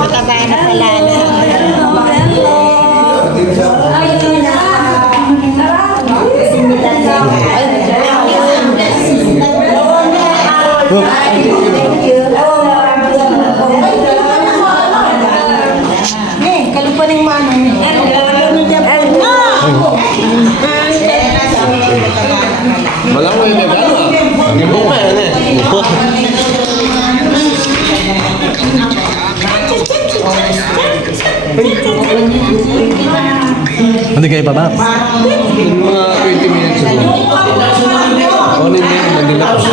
Mataba na pala na. Kalupaning mano. Malang mo yung regalo ah. Hindi mo yan eh. Hindi kayo pa ba? Mga 20 minutes ago. Ano yung nagdala ko?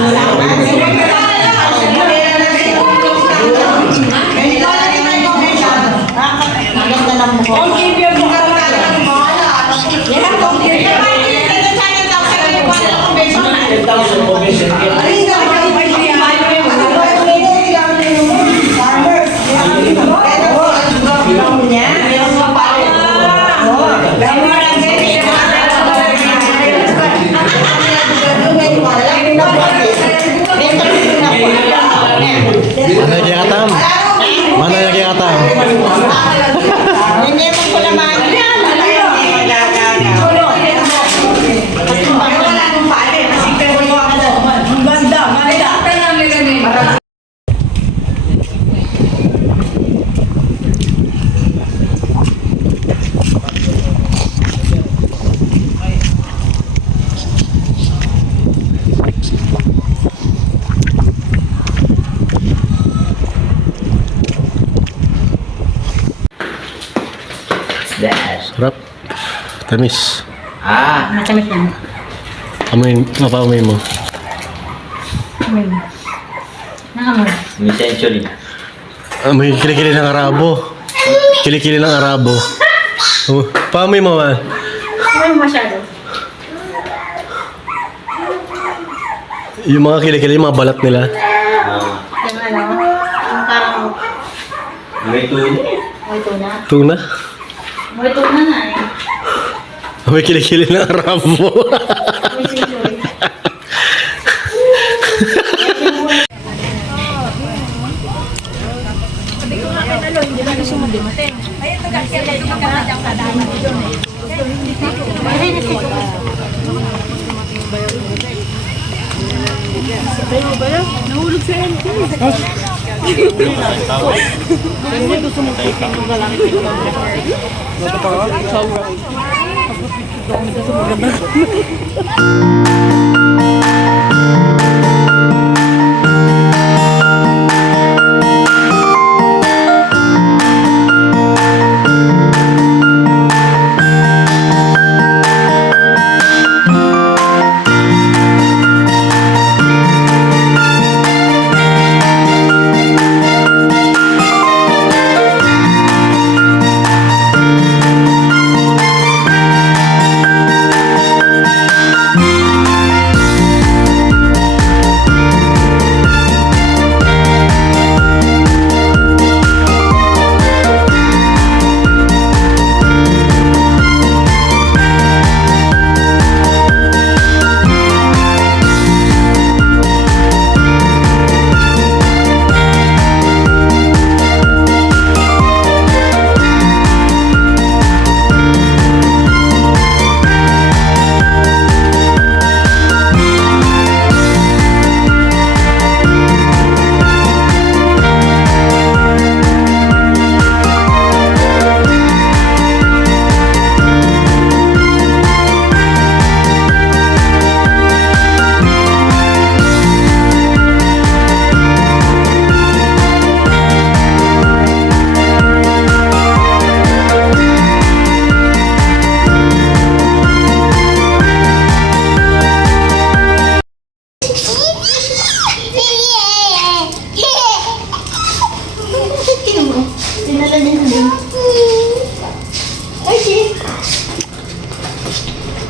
Mana yang katam? Mana yang katam? Hindi mo ko naman. Sarap. Tamis. Matamis yan. Amoy, napaamoy mo. Nakamoy. May century. Amoy kilikili ng Arabo. Kilikili ng Arabo. Oh, paamoy mo man. Ano masyado? Yung mga kilikili, yung mga balat nila. Yung ano? Yung parang May tuna. may tuna. Tuna. May tuna na eh. Amoy kilikili ng Arabo. May century. Sabi ko nga kay Lalo, hindi ba gusto mo dumating? Ay, ito kasi kaya yung magkakadang kadama ko dyan eh. Ay, nasi ko. Sabay mo ba yun? Nahulog sa MP. Gusto mo cooking yung lalaki ko lang. Gusto pa ka? Sorry. Gusto mo ganda.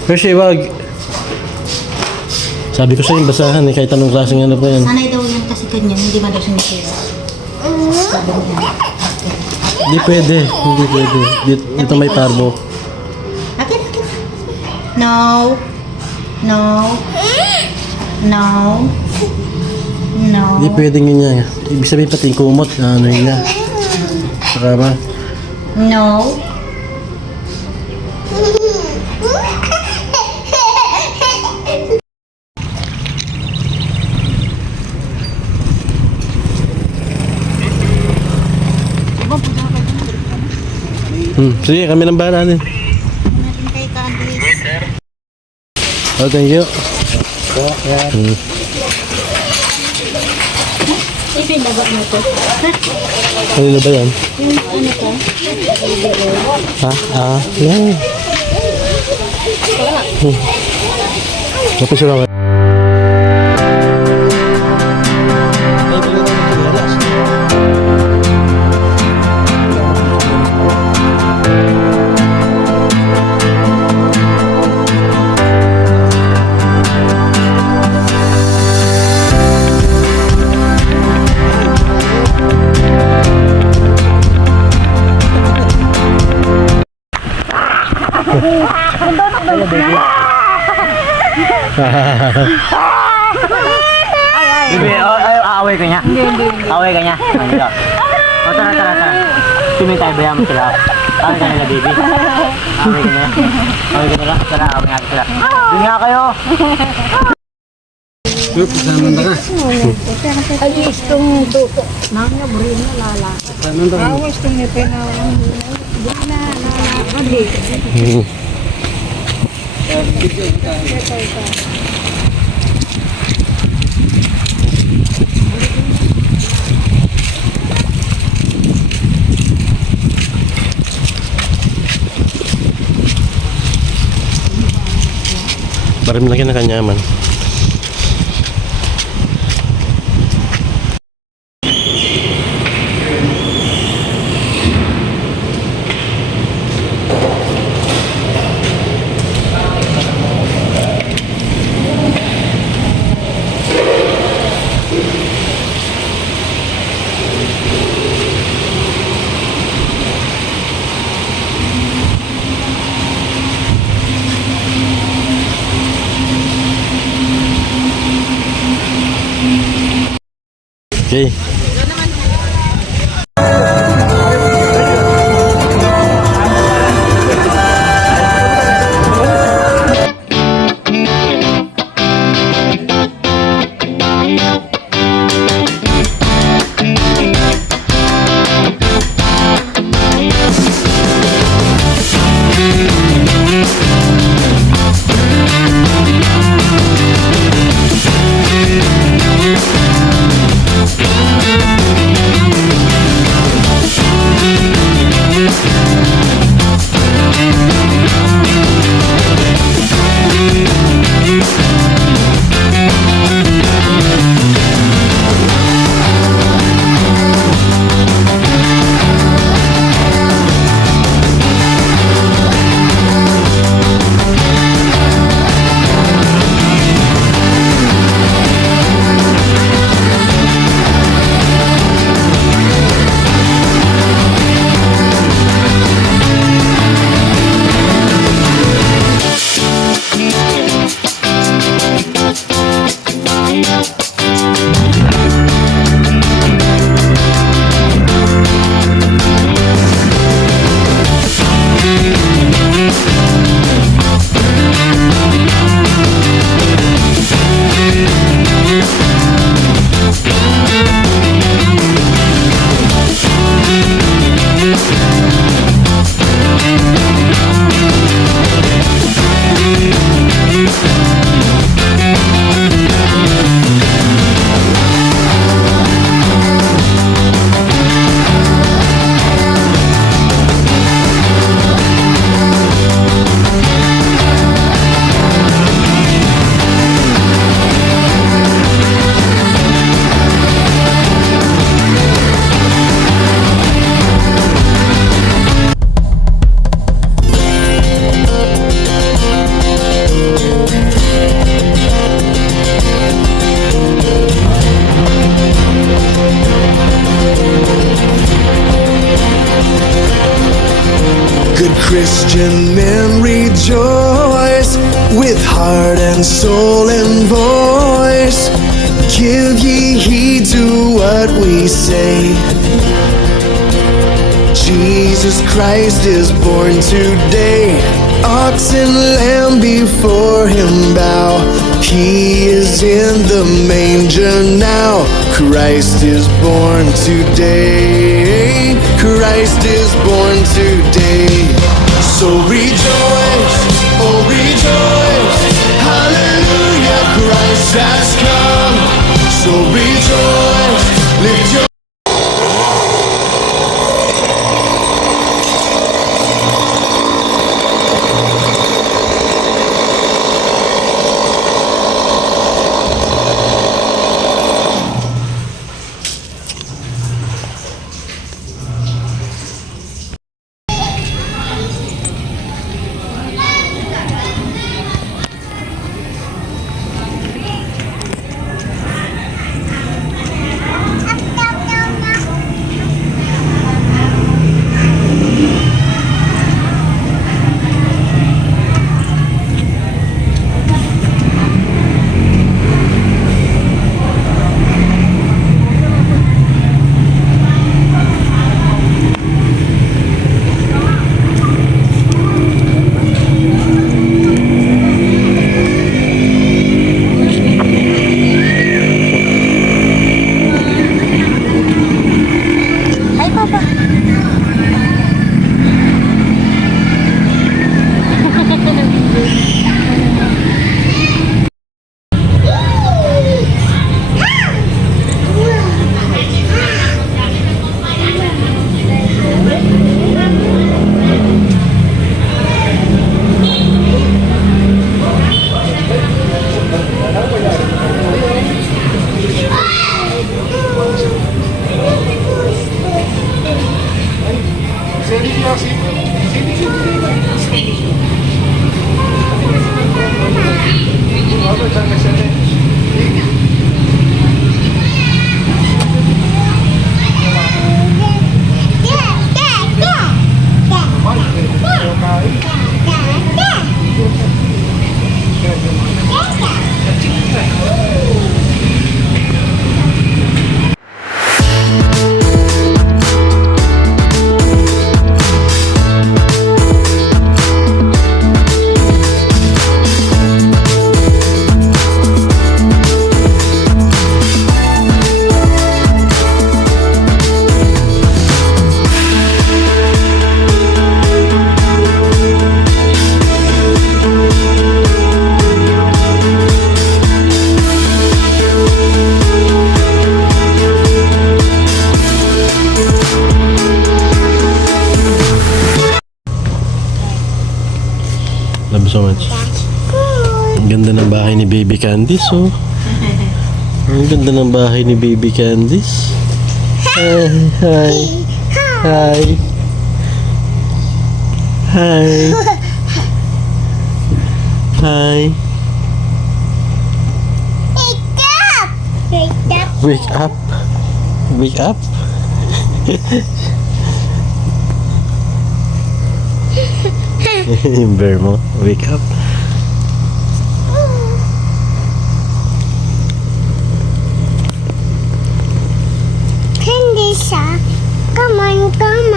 Hershey, wag. Sabi ko sa'yo, basahan eh, kahit anong klaseng ano pa yan. Sanay daw yan kasi ganyan, hindi man daw sinisira. Sabi niya. Hindi pwede. Hindi pwede. Dito may parbo. Akin, akin. No. No. No. No. Hindi pwede ganyan. Ibig sabihin pati yung kumot. Ano yun na. Saka ba? No. Sige, kami nang bahala din. Natin kay Candice. Oh, thank you. Ipinaba mo to. Kanino ba yan? Yung ano ko? Ha? Yan. Tapos lang. Bibi, aaway ka niya. Aaway ka niya. O, tara, tara, tara. Swimming tayo, bayan mo sila. Aaway ka nila, baby. Aaway ka nila. Aaway ka nila. Tara, aaway natin sila. Doon nga kayo. Alis tong duko. Nangya buri na lala. Awas tong nepe na na lala. Marim lagi na kanyaman. Okay. Christian men rejoice with heart and soul and voice. Give ye heed to what we say. Jesus Christ is born today. Ox and lamb before him bow. He is in the manger now. Christ is born today. Christ is born today. So rejoice, oh rejoice. Hallelujah, Christ has come. So rejoice, lift your Love you so much. Ang ganda ng bahay ni Baby Candice, oh. Ang ganda ng bahay ni Baby Candice. Hi. Hi. Hi. Hi. Hi. Wake up. Wake up. Yung bear mo. Wake up. Candice, come on, come